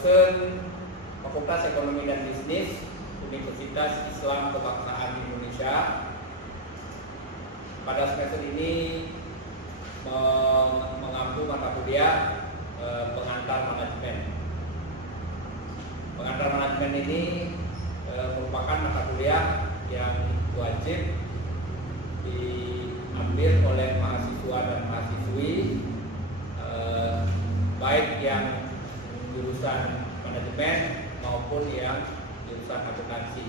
dosen Fakultas Ekonomi dan Bisnis Universitas Islam Kebangsaan Indonesia. Pada semester ini mengampu mata kuliah pengantar manajemen. Pengantar manajemen ini merupakan mata kuliah yang wajib diambil oleh mahasiswa dan mahasiswi, baik yang jurusan manajemen maupun yang jurusan akuntansi,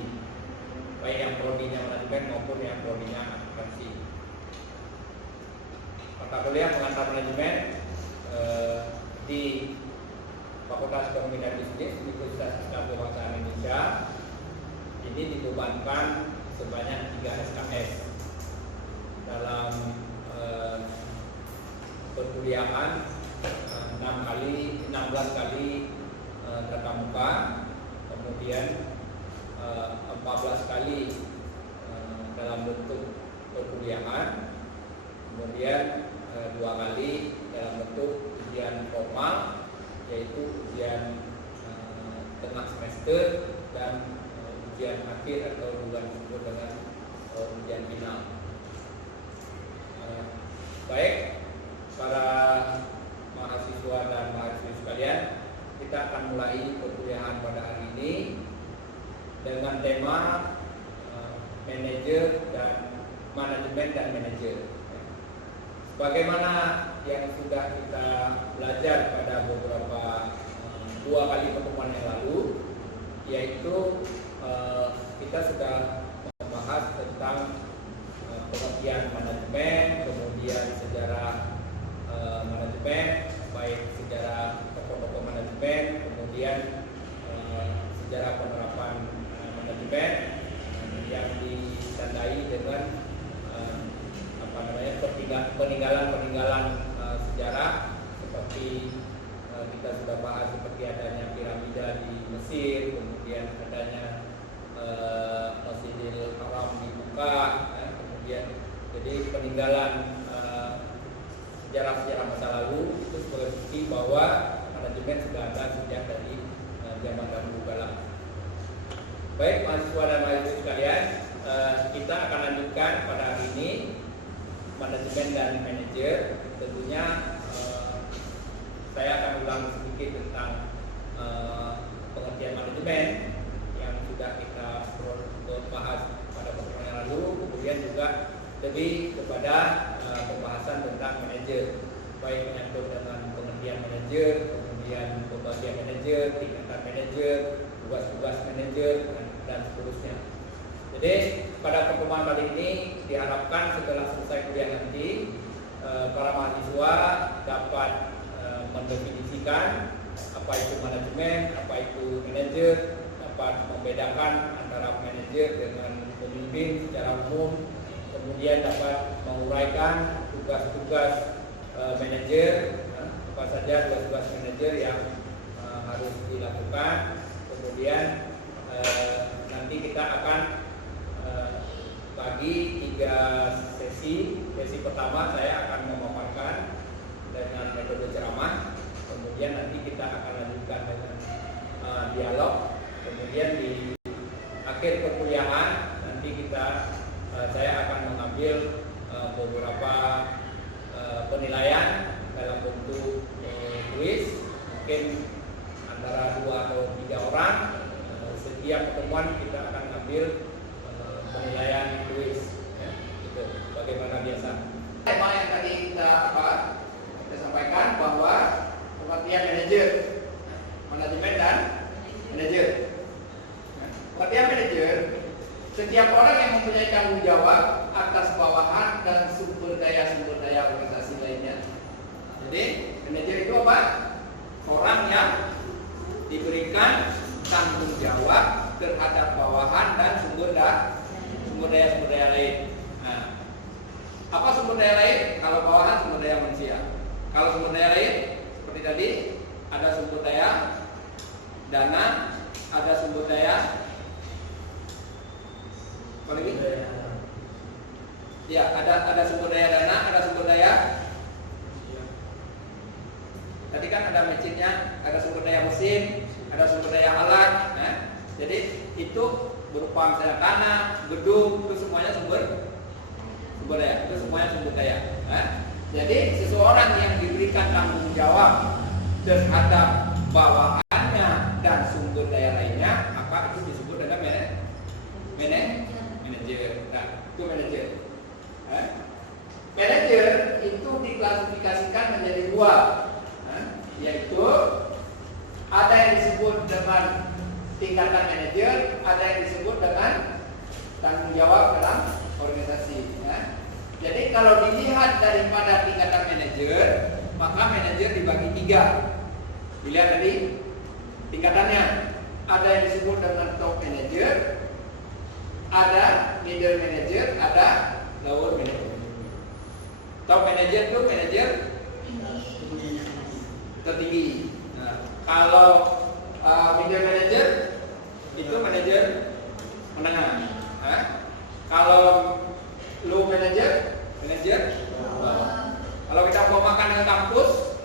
baik yang prodinya manajemen maupun yang prodinya akuntansi. Mata kuliah pengantar manajemen di Fakultas Ekonomi dan Bisnis Universitas Islam Kebangsaan Indonesia ini dibebankan sebanyak 3 SKS dalam perkuliahan 16 kali tatap muka, kemudian 14 kali dalam bentuk perkuliahan, kemudian 2 kali dalam bentuk ujian formal, yaitu ujian tengah semester dan ujian akhir atau juga disebut dengan ujian final. Baik para mahasiswa dan mahasiswi sekalian, kita akan mulai perkuliahan pada hari ini dengan tema manajer dan manajemen dan manajer. Bagaimana yang sudah kita belajar pada beberapa 2 kali pertemuan yang lalu, yaitu kita sudah membahas tentang pengertian manajemen, kemudian sejarah manajemen, baik sejarah tokoh-tokoh manajemen, kemudian sejarah penerapan manajemen yang ditandai dengan peninggalan sejarah seperti kita sudah bahas, seperti adanya piramida di Mesir, kemudian adanya Masjidil Haram dibuka, kemudian jadi peninggalan sejarah-sejarah masa lalu itu sebagai bukti bahwa manajemen sudah ada sejak dari zaman dahulu kala. Baik mahasiswa dan mahasiswa sekalian, kita akan lanjutkan pada hari ini manajemen dan manajer. Tentunya saya akan ulang sedikit tentang pengertian manajemen yang sudah kita bahas pada pertemuan yang lalu, kemudian juga lebih kepada pembahasan tentang manajer, baik menyangkut dengan pengertian manajer, kemudian pembagian manajer, tingkatan manajer, tugas-tugas manajer, dan seterusnya. Jadi pada pertemuan kali ini diharapkan setelah selesai kuliah nanti para mahasiswa dapat mendefinisikan apa itu manajemen, apa itu manajer, dapat membedakan antara manajer dengan pemimpin secara umum, kemudian dapat menguraikan tugas-tugas manajer, apa saja tugas-tugas manajer yang harus dilakukan. Kemudian nanti kita akan bagi 3 sesi. Sesi pertama saya akan memaparkan dengan metode ceramah, kemudian nanti kita akan lanjutkan dengan dialog, kemudian di akhir perkuliahan nanti saya akan mengambil beberapa penilaian dalam bentuk kuis, mungkin antara 2 atau 3 orang. Setiap pertemuan kita akan ambil penilaian kuis, ya, gitu, bagaimana biasa. Tema yang tadi kita sampaikan bahwa pengertian manajer, manajemen dan manajer. Pengertian manajer, setiap orang yang mempunyai tanggung jawab atas bawahan dan sumber daya organisasi lainnya. Jadi manajer itu apa? Orang yang diberikan tanggung jawab terhadap bawahan dan sumber daya lain. Nah, apa sumber daya lain? Kalau bawahan sumber daya manusia. Kalau sumber daya lain seperti tadi ada sumber daya dana, ada sumber daya apa lagi? Ya, ada sumber daya dana, ada sumber daya. Tadi kan ada mesinnya, ada sumber daya mesin, ada sumber daya alat. Jadi itu berupa misalnya tanah, gedung, itu semuanya sumber daya. Itu semuanya sumber daya. Jadi seseorang yang diberikan tanggung jawab terhadap bawahannya dan sumber daya lainnya, maka itu disebut dengan manajer. Nah, itu manajer. Manajer itu diklasifikasikan menjadi dua, yaitu ada yang disebut dengan tingkatan manajer, ada yang disebut dengan tanggung jawab dalam organisasi. Jadi kalau dilihat daripada tingkatan manajer, maka manajer dibagi tiga. Dilihat dari tingkatannya, ada yang disebut dengan top manager, ada middle manager, ada lower manager. Top manager itu manajer tertinggi. Nah, kalau middle manager itu manajer menengah. Kalau low manager bawah. Kalau kita mau makan dengan kampus,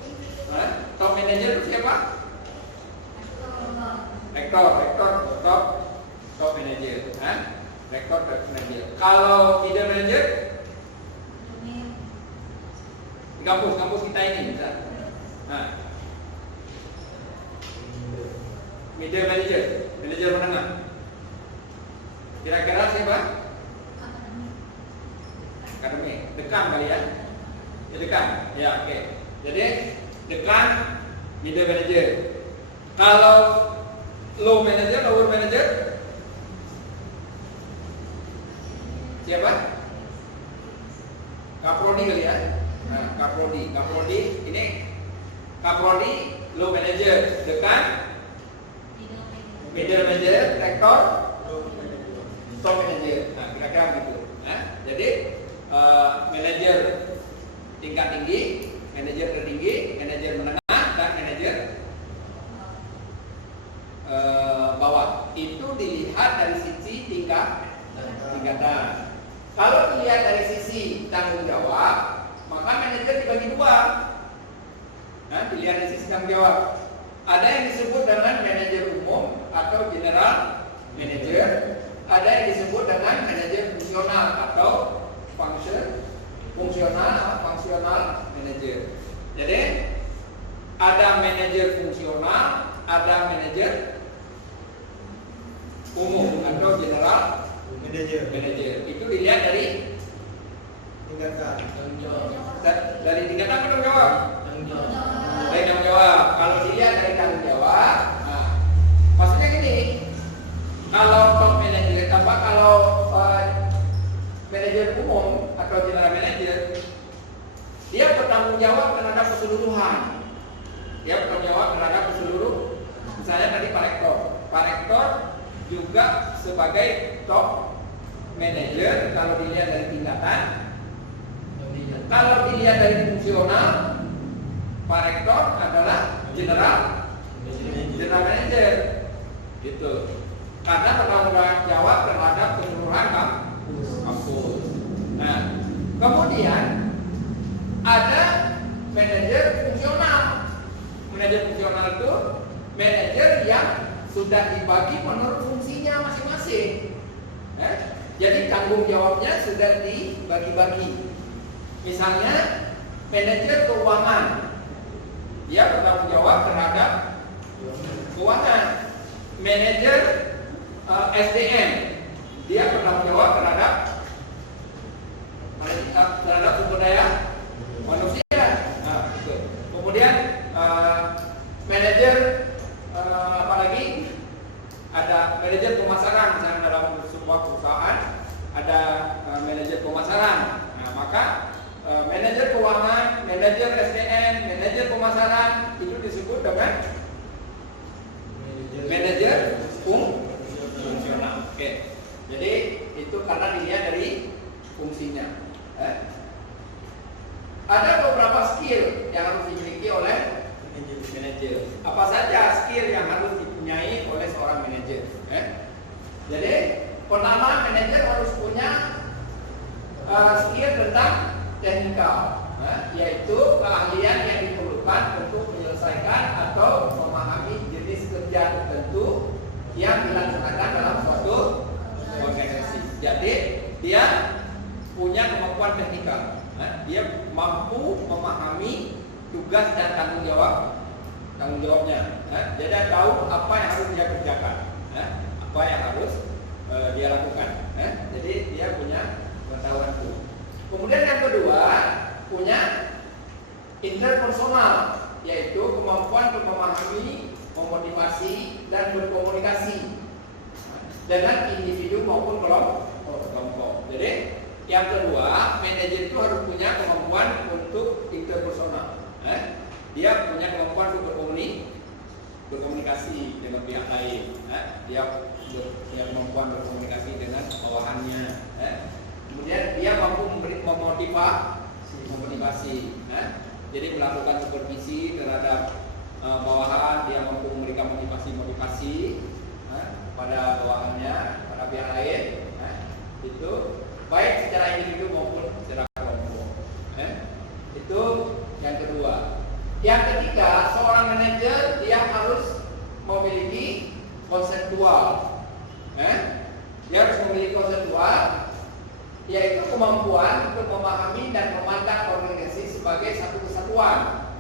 top manager itu siapa? Rektor top manager. Rektor top manager. Kalau middle manager di kampus kita ini bisa. Middle manager menengah. Kira-kira siapa? Akademik. Dekan kali ya? Dekan. Ya, oke. Jadi dekan middle manager. Kalau low manager, lower manager siapa? Kaprodi kali ya? Kaprodi ini kaprodi low manager, dekan middle manager, rektor top manager. Nah, kira-kira begitu. Jadi manajer tingkat tinggi, manajer tertinggi, manajer menengah, dan manajer bawah. Itu dilihat dari sisi tingkatan. Kalau dilihat dari sisi tanggung jawab, maka manajer dibagi dua. Dilihat dari sisi tanggung jawab. Ada yang disebut dengan manajer umum atau general manager. Ada yang disebut dengan manajer fungsional atau fungsional manager. Jadi ada manajer fungsional, ada manajer umum atau general manager. Itu dilihat dari tingkatan. Dari tingkatan tanggung jawab. Dari tanggung jawab. Kalau dilihat dari tanggung jawab, maksudnya gini. Kalau top manager kalau manajer umum atau general manager, dia bertanggung jawab terhadap keseluruhan. Misalnya tadi Pak Rektor juga sebagai top manager kalau dilihat dari tingkatan. Kalau dilihat dari fungsional, Pak Rektor adalah general manager, gitu. Karena bertanggung jawab terhadap keseluruhan kampus. Nah, kemudian ada manajer fungsional. Manajer fungsional itu manajer yang sudah dibagi menurut fungsinya masing-masing. Jadi tanggung jawabnya sudah dibagi-bagi. Misalnya manajer keuangan, dia bertanggung jawab terhadap keuangan. Manajer SDM, dia bertanggung jawab terhadap sumber daya manusia. Kemudian manajer apalagi ada manajer pemasaran, misalnya dalam sebuah perusahaan ada manajer pemasaran. Nah, maka manajer keuangan, manajer SDM, manajer pemasaran itu disebut dengan manajer fungsional. Oke. Jadi itu karena dilihat dari fungsinya. Ada beberapa skill yang harus dimiliki oleh manajer. Apa saja skill yang harus dipunyai oleh seorang manajer? Jadi pertama, manajer harus punya skill tentang teknikal, yaitu keahlian yang diperlukan untuk menyelesaikan atau memahami jenis kerja yang dilaksanakan dalam suatu organisasi. Jadi dia punya kemampuan teknikal, dia mampu memahami tugas dan tanggung jawabnya. Jadi dia tahu apa yang harus dia kerjakan, apa yang harus dia lakukan. Jadi dia punya pengetahuan itu. Kemudian yang kedua, punya interpersonal, yaitu kemampuan untuk memahami, memotivasi, dan berkomunikasi dengan individu maupun kelompok. Jadi yang kedua, manajer itu harus punya kemampuan untuk interpersonal. Dia punya kemampuan untuk berkomunikasi dengan pihak lain. Dia punya kemampuan berkomunikasi dengan bawahannya. Kemudian dia mampu memotivasi. Jadi melakukan supervisi terhadap bawahan, dia mampu memberikan motivasi pada bawahannya, pada pihak lain. Itu baik secara individu maupun secara kelompok. Itu yang kedua. Yang ketiga, seorang manajer dia harus memiliki konseptual. Dia harus memiliki konseptual, yaitu kemampuan untuk memahami dan memandang organisasi sebagai satu kesatuan.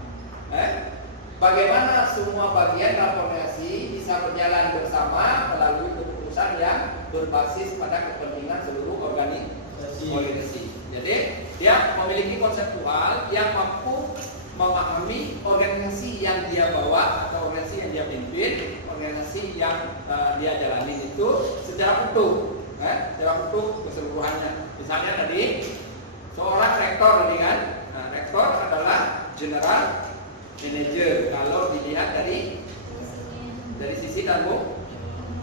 Bagaimana semua bagian dalam organisasi bisa berjalan bersama melalui keputusan yang berbasis pada kepentingan seluruh organisasi. Jadi dia memiliki konseptual yang mampu memahami organisasi yang dia bawa atau organisasi yang dia pimpin, organisasi yang dia jalani itu secara utuh, secara utuh keseluruhannya. Misalnya tadi seorang rektor tadi kan, rektor adalah general manager kalau dilihat dari sisi tanggung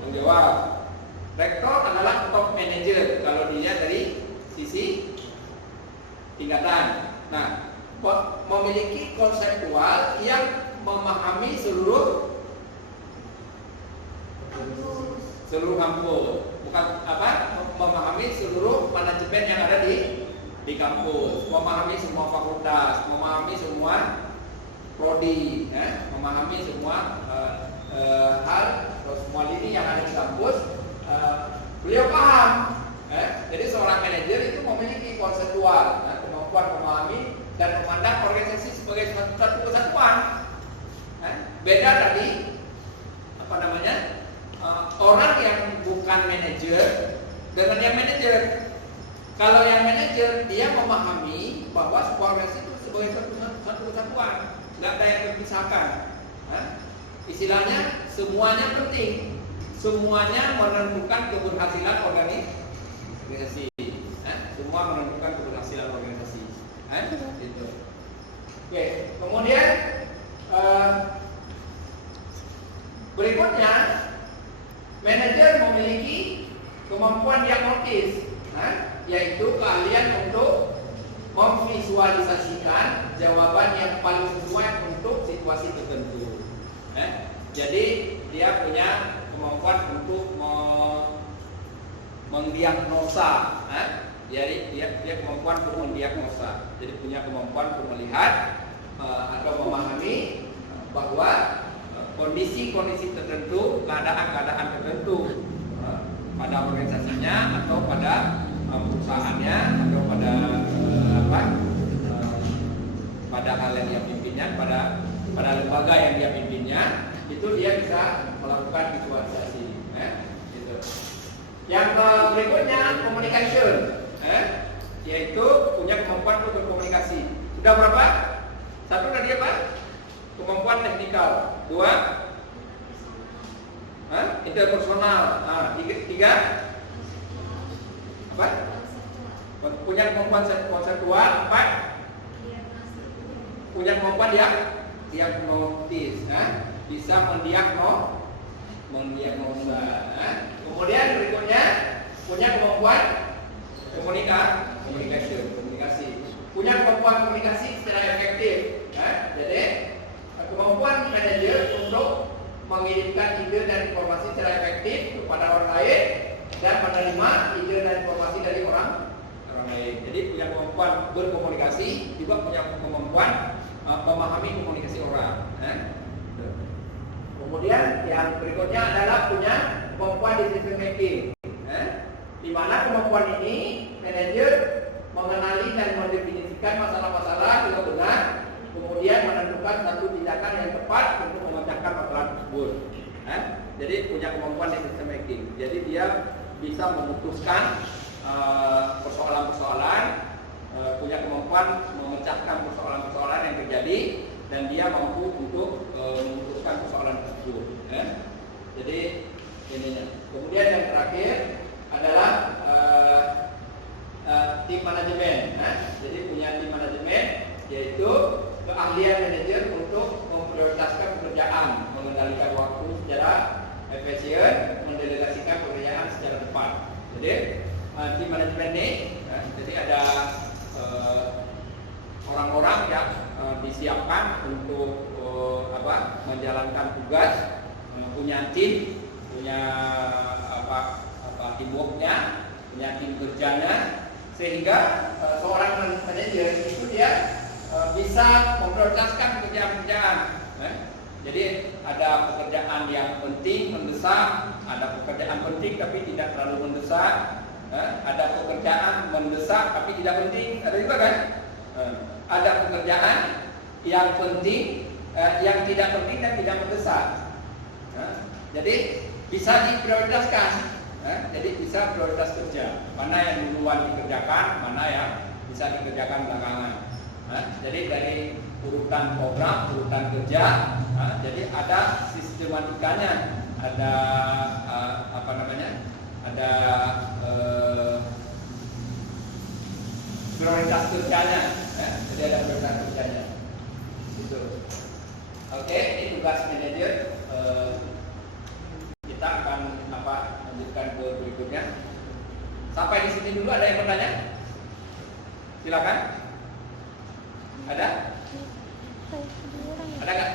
jawab. Rektor adalah top manager kalau dilihat dari sisi tingkatan. Nah, memiliki konseptual yang memahami seluruh kampus, bukan memahami seluruh manajemen yang ada di kampus, memahami semua fakultas, memahami semua prodi, memahami semua hal atau semua lini yang ada di kampus. Beliau paham. Jadi seorang manajer itu memiliki konseptual, kemampuan memahami dan memandang organisasi sebagai satu kesatuan. Beda dari orang yang bukan manajer dengan yang manajer. Kalau yang manajer dia memahami bahwa sebuah organisasi itu sebagai satu kesatuan, nggak ada yang terpisahkan. Istilahnya semuanya penting, semuanya menentukan keberhasilan organisasi. Semua menentukan keberhasilan organisasi. Gitu. Oke, kemudian berikutnya manajer memiliki kemampuan diagnosis, yaitu keahlian untuk memvisualisasikan jawaban yang paling sesuai untuk situasi tertentu. Jadi dia punya kemampuan untuk mendiagnosa. Jadi dia kemampuan untuk mendiagnosa. Jadi punya kemampuan untuk melihat atau memahami bahwa kondisi-kondisi tertentu, keadaan-keadaan tertentu pada organisasinya atau pada perusahaannya atau pada hal yang dia pimpinnya, pada lembaga yang dia pimpinnya, itu dia bisa melakukan visualisasi. Gitu. Yang berikutnya communication, yaitu punya kemampuan untuk berkomunikasi. Sudah berapa? Satu tadi apa? Kemampuan teknikal. Dua, interpersonal. Tiga, apa? Punya kemampuan konseptual. Empat, punya kemampuan diagnosis. Bisa mendiagnosa. Kemudian berikutnya punya kemampuan komunikasi. Punya kemampuan komunikasi secara efektif. Jadi kemampuan manajer untuk mengirimkan ide dan informasi secara efektif kepada orang lain dan menerima ide dan informasi dari orang lain. Jadi punya kemampuan berkomunikasi, juga punya kemampuan memahami komunikasi orang. Kemudian yang berikutnya adalah punya kemampuan decision making. Di mana kemampuan ini manajer mengenali dan mendefinisikan masalah-masalah dengan benar, kemudian menentukan satu tindakan yang tepat untuk memecahkan masalah tersebut. Jadi punya kemampuan decision making. Jadi dia bisa memutuskan persoalan-persoalan, punya kemampuan memecahkan persoalan-persoalan yang terjadi, dan dia mampu untuk memutuskan persoalan tersebut. Jadi ininya. Kemudian yang terakhir adalah tim manajemen. Jadi punya tim manajemen, yaitu keahlian manajer untuk memprioritaskan pekerjaan, mengendalikan waktu secara efisien, mendelegasikan pekerjaan secara tepat. Jadi tim manajemen ini, jadi ada orang-orang yang disiapkan untuk menjalankan tugas, punya tim, punya teamworknya, punya tim kerjanya, sehingga seorang manajer itu dia bisa memprioritaskan pekerjaan-pekerjaan. Jadi ada pekerjaan yang penting mendesak, ada pekerjaan penting tapi tidak terlalu mendesak, ada pekerjaan mendesak tapi tidak penting, ada juga kan? Ada pekerjaan yang penting, yang tidak penting dan tidak mendesak. Jadi bisa diprioritaskan. Jadi bisa prioritas kerja, mana yang duluan dikerjakan, mana yang bisa dikerjakan belakangan. Jadi dari urutan program, urutan kerja, jadi ada sistematikanya, ada ada prioritas kerjanya. Jadi ada prioritas kerjanya. Gitu. Oke, ini tugas manajer. Kita akan lanjutkan ke berikutnya. Sampai di sini dulu, ada yang bertanya? Silakan. Ada? Ada nggak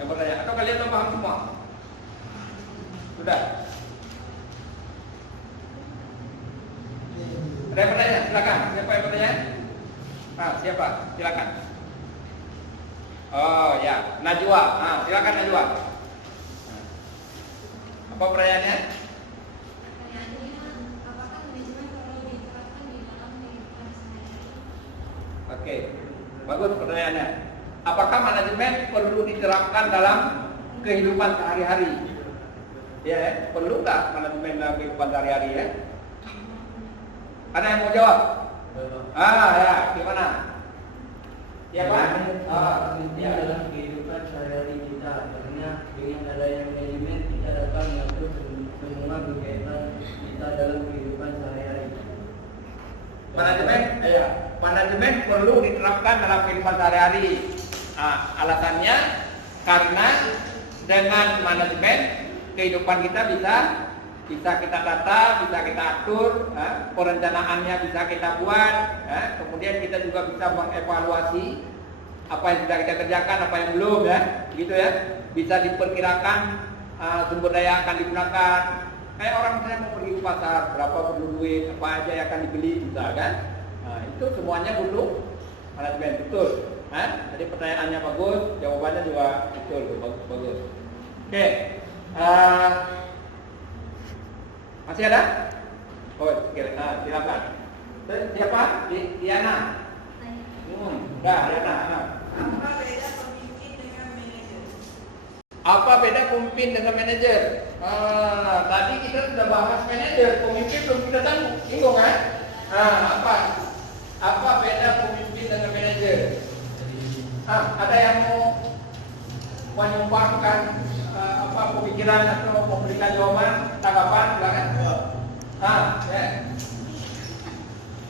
yang bertanya? Atau kalian belum paham semua? Sudah? Ada yang bertanya? Silakan. Siapa yang bertanya? Siapa? Silakan. Oh ya, Najwa. Silakan Najwa. Apa pertanyaannya? Apakah manajemen perlu diterapkan di dalam kehidupan sehari-hari? Oke, bagus pertanyaannya. Apakah manajemen perlu diterapkan dalam kehidupan sehari-hari? Ya, perlu nggak manajemen dalam kehidupan sehari-hari ya? Ada yang mau jawab? Ya, gimana? Siapa? Penting dalam kehidupan sehari-hari kita, karena dengan adanya manajemen kita dapat mengatur semua kegiatan kita dalam kehidupan sehari-hari. Manajemen perlu diterapkan dalam kehidupan sehari-hari. Alasannya karena dengan manajemen kehidupan kita bisa kita tata, bisa kita atur, perencanaannya bisa kita buat, kemudian kita juga bisa mengevaluasi apa yang sudah kita kerjakan, apa yang belum, gitu ya. Bisa diperkirakan sumber daya akan digunakan. Kayak orang misalnya mau pergi ke pasar, berapa perlu duit, apa aja yang akan dibeli, bisa kan? Itu semuanya butuh manajemen, betul. Jadi pertanyaannya bagus, jawabannya juga betul, bagus. Oke. Masih ada? Silakan. Siapa? Diana. Diana. Apa beda pemimpin dengan manajer? Apa beda pemimpin dengan manajer? Tadi kita sudah bahas manajer, pemimpin belum kita singgung kan? Apa beda pemimpin dengan manajer? Ada yang mau menyumbangkan pemikiran atau memberikan jawaban, tanggapan, silakan.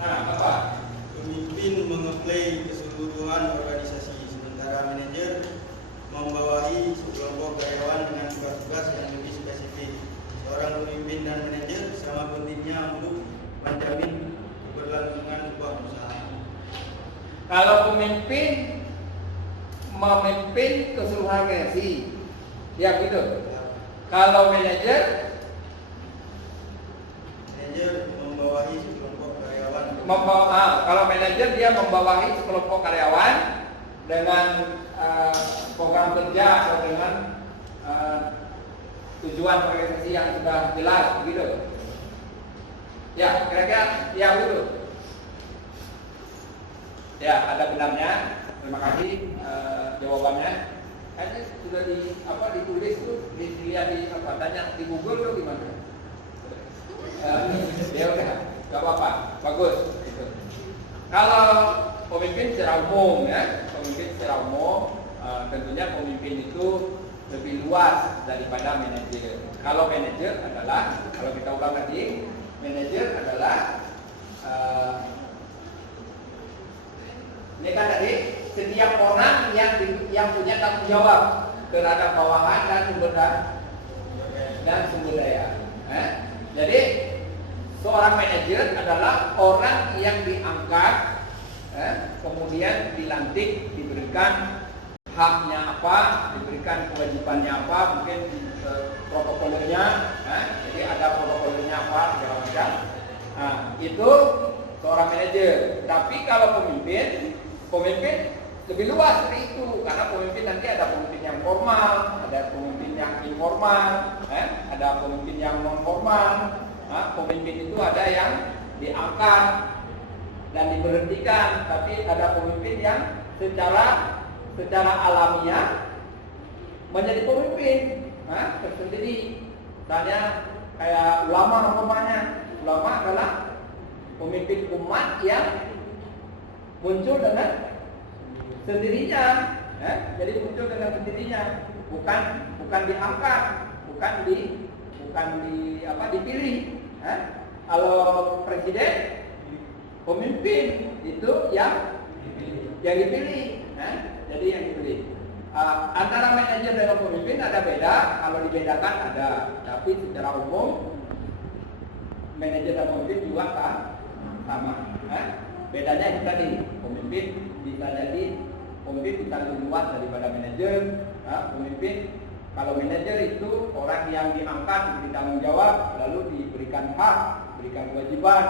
Apa? Pemimpin mengeplay keseluruhan organisasi, sementara manajer membawahi sekelompok karyawan dengan tugas-tugas yang lebih spesifik. Seorang pemimpin dan manajer sama pentingnya untuk menjamin keberlangsungan sebuah usaha. Kalau pemimpin memimpin keseluruhan organisasi, ya gitu. Kalau manajer membawahi sekelompok karyawan. Kalau manajer dia membawahi sekelompok karyawan dengan program kerja atau dengan tujuan organisasi yang sudah jelas begitu. Ya, kira-kira ya begitu. Ya, ada benarnya. Terima kasih jawabannya. Kayaknya sudah ditulis tuh, dilihat di tanya di Google tuh gimana? Ya udah, nggak apa-apa, bagus. Gitu. Kalau pemimpin secara umum ya, tentunya pemimpin itu lebih luas daripada manajer. Kalau manajer adalah, kalau kita ulang lagi, manajer adalah ini kan tadi setiap orang yang punya tanggung jawab terhadap bawahan dan sumber daya. Jadi seorang manajer adalah orang yang diangkat, kemudian dilantik, diberikan haknya apa, diberikan kewajibannya apa, mungkin protokolnya, jadi ada protokolnya apa segala macam. Nah, itu seorang manajer. Tapi kalau pemimpin lebih luas dari itu, karena pemimpin nanti ada pemimpin yang formal, ada pemimpin yang informal, ada pemimpin yang non formal. Pemimpin itu ada yang diangkat dan diberhentikan, tapi ada pemimpin yang secara alamiah menjadi pemimpin tersendiri. Misalnya kayak ulama umpamanya, ulama adalah pemimpin umat yang muncul dengan sendirinya, jadi muncul dengan sendirinya, bukan diangkat, bukan dipilih. Kalau presiden, pemimpin itu yang dipilih, jadi yang dipilih. Antara manajer dengan pemimpin ada beda, kalau dibedakan ada, tapi secara umum manajer dan pemimpin juga sama. Bedanya itu tadi, pemimpin bisa lebih luas daripada manajer. Pemimpin, kalau manajer itu orang yang diangkat, diberi tanggung jawab, lalu diberikan hak, diberikan kewajiban.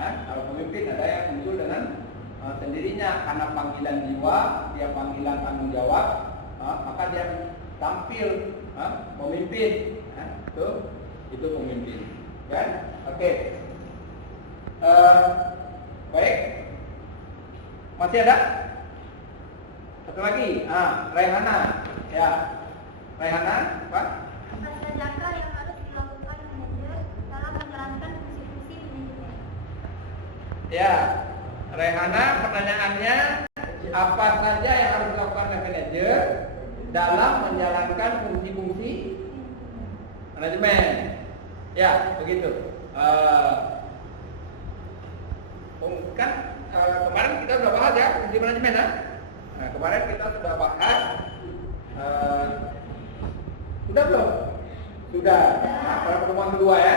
Kalau pemimpin ada yang muncul dengan sendirinya karena panggilan jiwa, dia panggilan tanggung jawab, maka dia tampil memimpin. Itu pemimpin. Kan? Oke. Baik. Masih ada? Satu lagi. Raihana. Ya. Raihana, apa? Apa saja yang harus dilakukan manajer dalam menjalankan fungsi-fungsi manajemen? Ya. Raihana, pertanyaannya apa saja yang harus dilakukan oleh manajer dalam menjalankan fungsi-fungsi manajemen? Ya, begitu. Kan kemarin kita sudah bahas ya fungsi manajemen. Nah, kemarin kita sudah bahas. Sudah belum? Sudah. Nah, pada pertemuan kedua ya.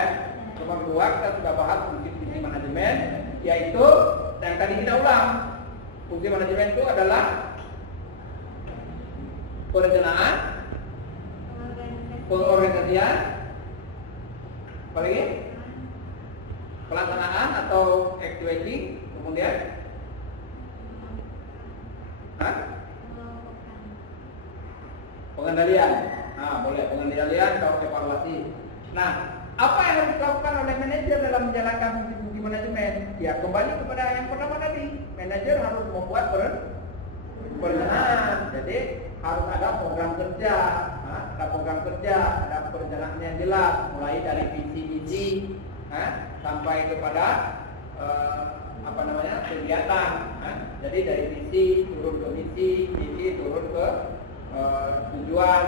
Pertemuan kedua kita sudah bahas fungsi manajemen, yaitu yang tadi kita ulang. Fungsi manajemen itu adalah perencanaan, pengorganisasian, apa lagi? Pelaksanaan atau actuating, kemudian pengendalian. Nah, boleh pengendalian atau evaluasi. Nah, apa yang harus dilakukan oleh manajer dalam menjalankan fungsi manajemen? Ya, kembali kepada yang pertama tadi. Manajer harus membuat perencanaan. Jadi harus ada program kerja, ada perencanaan yang jelas, mulai dari visi-visi sampai kepada kegiatan. Jadi dari visi turun ke misi turun ke tujuan,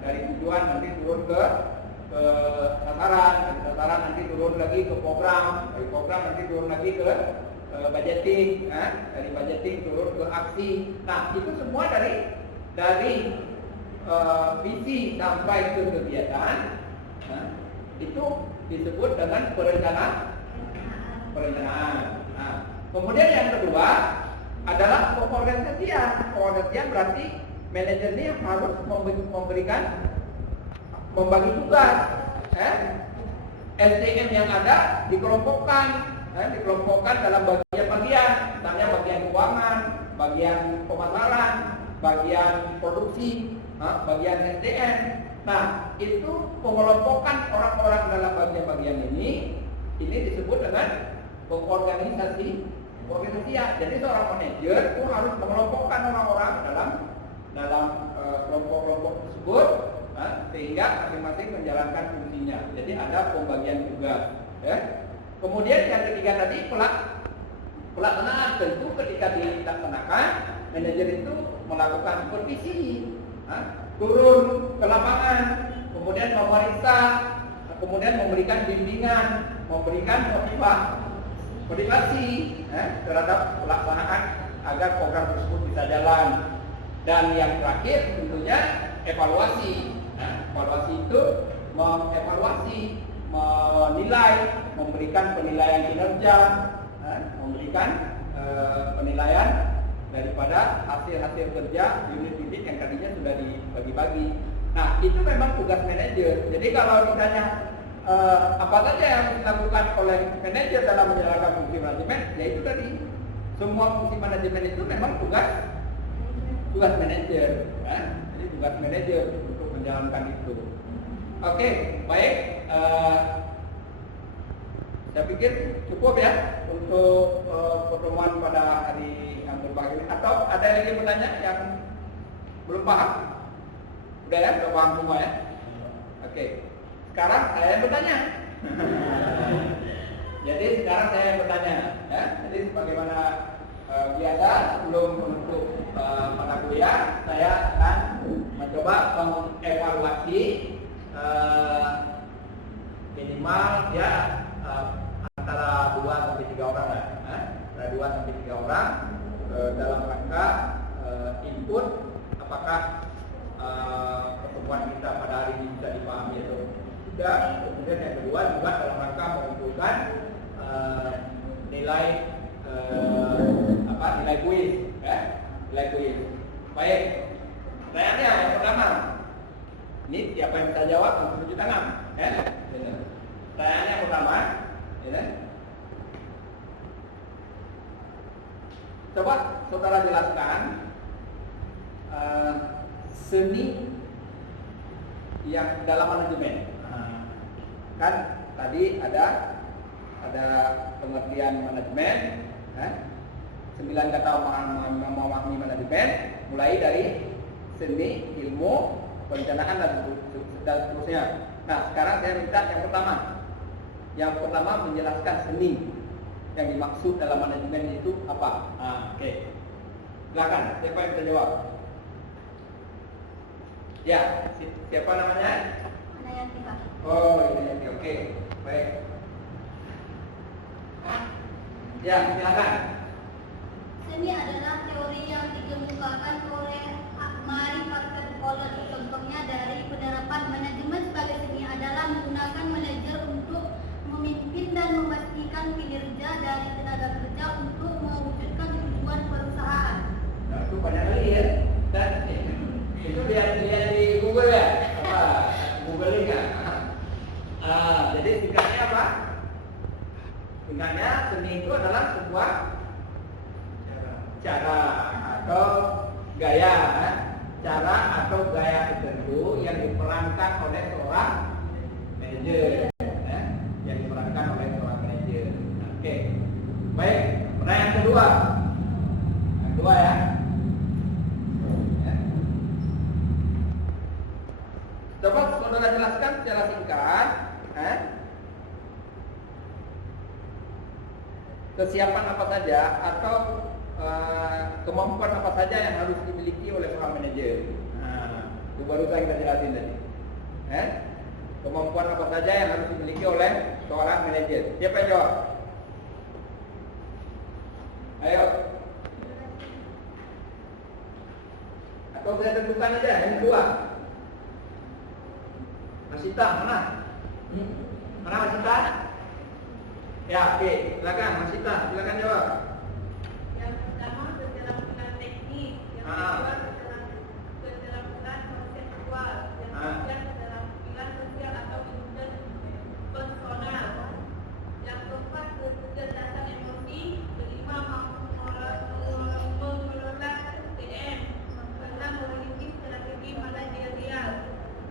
dari tujuan nanti turun ke sasaran, dari sasaran nanti turun lagi ke program, dari program nanti turun lagi ke budgeting, dari budgeting turun ke aksi. Nah, itu semua dari visi sampai ke kegiatan, itu disebut dengan perencanaan. Nah, kemudian yang kedua adalah pengorganisasian. Pengorganisasian berarti manajer ini harus membagi tugas. SDM yang ada dikelompokkan dalam bagian-bagian, misalnya bagian keuangan, bagian pemasaran, bagian produksi, bagian SDM. Nah, itu pengelompokan orang-orang dalam bagian-bagian ini disebut dengan organisasian. Jadi seorang manajer itu harus mengelompokkan orang-orang dalam kelompok-kelompok tersebut, sehingga masing-masing menjalankan fungsinya. Jadi ada pembagian tugas. Ya. Kemudian yang ketiga tadi pelaksanaan. Tentu ketika dilaksanakan, manajer itu melakukan supervisi, turun ke lapangan, kemudian memeriksa, kemudian memberikan bimbingan, memberikan motivasi terhadap pelaksanaan agar program tersebut bisa jalan. Dan yang terakhir tentunya evaluasi. Evaluasi itu mengevaluasi, menilai, memberikan penilaian kinerja, memberikan penilaian daripada hasil-hasil kerja unit-unit yang tadinya sudah dibagi-bagi. Nah, itu memang tugas manajer. Jadi kalau ditanya apa saja yang dilakukan oleh manajer dalam menjalankan fungsi manajemen, yaitu tadi semua fungsi manajemen itu memang tugas manajer. Jadi tugas manajer untuk menjalankan itu. Oke, baik. Saya pikir cukup ya untuk pertemuan pada hari yang berbahagia ini. Atau ada lagi yang bertanya yang belum paham? Udah ya, udah paham semua ya? Oke. Sekarang saya yang bertanya. Jadi sekarang saya yang bertanya ya. Jadi sebagaimana biasa sebelum menutup mata kuliah, saya akan mencoba mengevaluasi minimal ya antara 2 sampai 3 orang lah. Antara 2 sampai 3 orang dalam rangka input apakah pertemuan kita pada hari ini bisa dipahami atau tidak. Kemudian yang kedua juga dalam rangka mengumpulkan nilai nilai kuis ya. Nilai kuis. Baik. Pertanyaannya yang pertama. Ini siapa yang bisa jawab langsung tunjuk tangan ya. Pertanyaan yang pertama ya. Coba saudara jelaskan seni yang dalam manajemen. Kan tadi ada pengertian manajemen, 9 kata memahami manajemen, mulai dari seni, ilmu, perencanaan dan seterusnya. Nah, sekarang saya minta yang pertama. Yang pertama menjelaskan seni yang dimaksud dalam manajemen itu apa? Oke. Silakan, siapa yang bisa jawab? Ya, siapa namanya? Anayanti, Pak. Oh, ini oke. Baik. Ya, silakan. Seni adalah teori yang dikemukakan oleh Mary Parker Fowler. Contohnya dari penerapan manajemen sebagai seni adalah menggunakan manajer untuk memimpin dan memastikan kinerja dari tenaga kerja untuk mewujudkan tujuan perusahaan. Nah, itu banyak kali ya. Dan itu lihat di Google ya. Googling ya. Jadi singkatnya apa? Singkatnya seni itu adalah sebuah cara atau gaya, cara atau gaya tertentu yang diperankan oleh seorang manajer, yang diperankan oleh seorang manajer. Oke, baik. Pertanyaan kedua, ya. Coba saudara jelaskan secara singkat, kesiapan apa saja atau kemampuan apa saja yang harus dimiliki oleh seorang manajer. Itu baru saya kita jelasin tadi. Kemampuan apa saja yang harus dimiliki oleh seorang manajer. Siapa yang jawab? Ayo. Atau saya tentukan aja yang kedua. Masita, mana? Mana Masita? Ya, oke. Silakan Masita, silakan jawab. Yang pertama keterampilan teknik, yang kedua keterampilan konseptual, yang ketiga keterampilan sosial atau interpersonal, yang keempat kecerdasan emosi, kelima mengelola SDM, keenam memiliki strategi manajerial,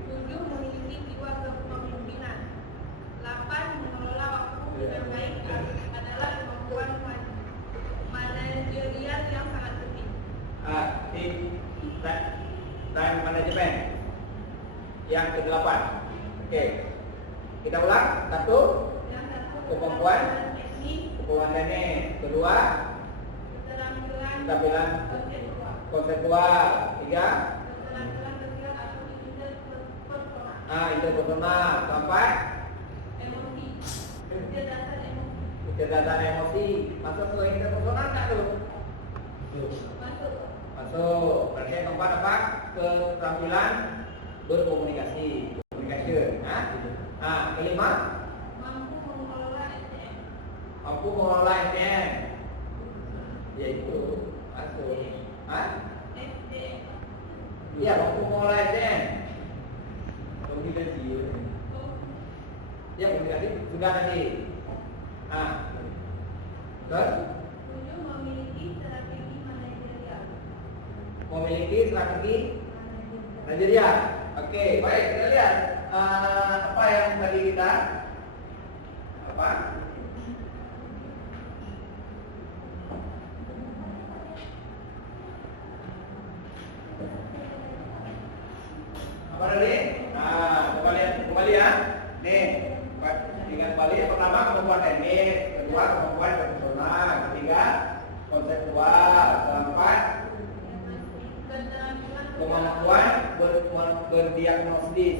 tujuh manajerial yang sangat penting. Time management yang ke-8. Oke, kita ulang. Satu, Yang satu, Kemampuan. teknik, kepemimpinan. Kedua, keterampilan konseptual. konseptual. Tiga, Keterampilan sosial atau interpersonal. interpersonal. Keempat, Emosi, kecerdasan emosi. kecerdasan emosi. Masuk ke interpersonal nggak tuh? Masuk. Masuk. Berarti yang keempat apa? Keterampilan berkomunikasi. Communication. Kelima, Mampu mengelola SDM. mampu mengelola SDM. Yaitu masuk. SDM. Iya, mampu mengelola SDM. Komunikasi. Ya, komunikasi sudah tadi. Terus 7. Memiliki strategi manajerial. memiliki strategi manajerial. Oke, baik, kita lihat apa yang tadi kita apa? Apa tadi? Kembali ya. Nih, ingat kembali. Yang pertama kemampuan teknis, kedua kemampuan personal, ketiga konseptual, keempat kemampuan berdiagnosis,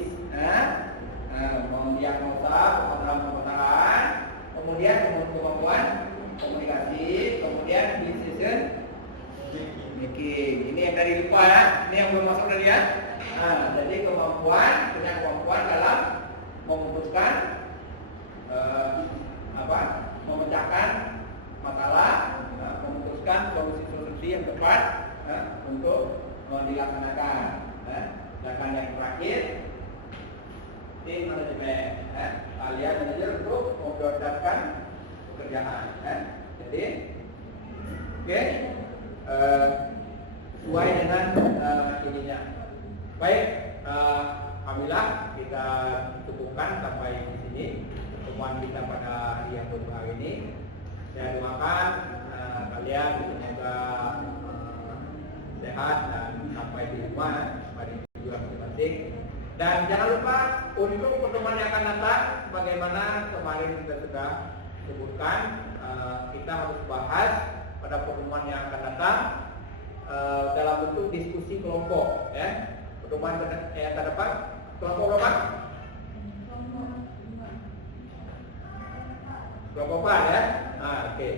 mendiagnosa permasalahan, kemudian kemampuan komunikasi, kemudian decision making. Ini yang tadi lupa ya, ini yang belum masuk tadi ya. Jadi punya kemampuan dalam memutuskan memecahkan masalah, memutuskan solusi-solusi yang tepat untuk dilaksanakan. Dan yang terakhir, tim manajemen, kalian manajer untuk memprioritaskan pekerjaan. Jadi, oke, sesuai dengan ininya. Baik, alhamdulillah kita cukupkan sampai di sini pertemuan kita pada hari yang berbahagia ini. Saya doakan kalian semoga sehat dan sampai di rumah pada tujuan masing-masing. Dan jangan lupa untuk pertemuan yang akan datang, sebagaimana kemarin kita sudah sebutkan, kita harus bahas pada pertemuan yang akan datang dalam bentuk diskusi kelompok. Pertemuan yang akan datang kelompok berapa? Kelompok 4 ya. Oke.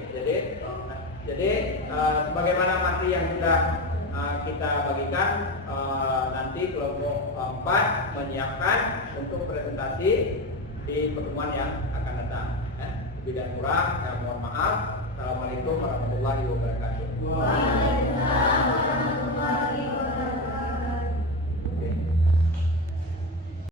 Jadi sebagaimana materi yang sudah kita bagikan, nanti kelompok 4 menyiapkan untuk presentasi di pertemuan yang akan datang. Lebih dan kurang, saya mohon maaf. Assalamualaikum warahmatullahi wabarakatuh. Waalaikumsalam.